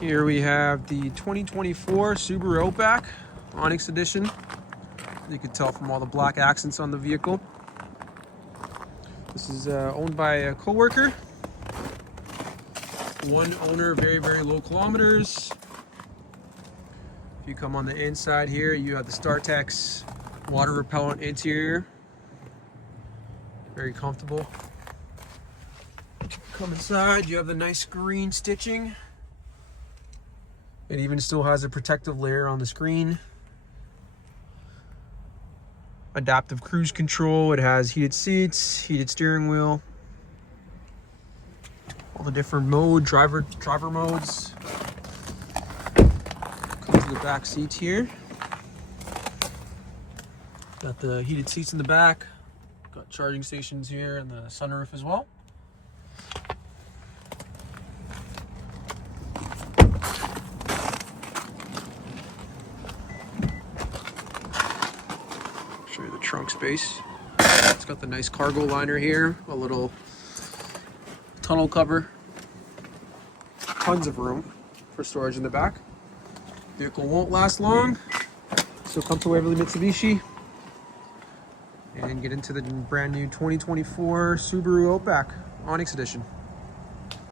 Here we have the 2024 Subaru Outback Onyx Edition. You can tell from all the black accents on the vehicle. This is owned by a co-worker. One owner, very, very low kilometers. If you come on the inside here, you have the StarTex water repellent interior. Very comfortable. Come inside, you have the nice green stitching. It even still has a protective layer on the screen. Adaptive cruise control. It has heated seats, heated steering wheel. All the different driver modes. Comes to the back seats here. Got the heated seats in the back. Got charging stations here and the sunroof as well. Show you the trunk space. It's got the nice cargo liner here, a little tunnel cover. Tons of room for storage in the back. Vehicle won't last long, so come to Waverly Mitsubishi and get into the brand new 2024 Subaru Outback Onyx Edition.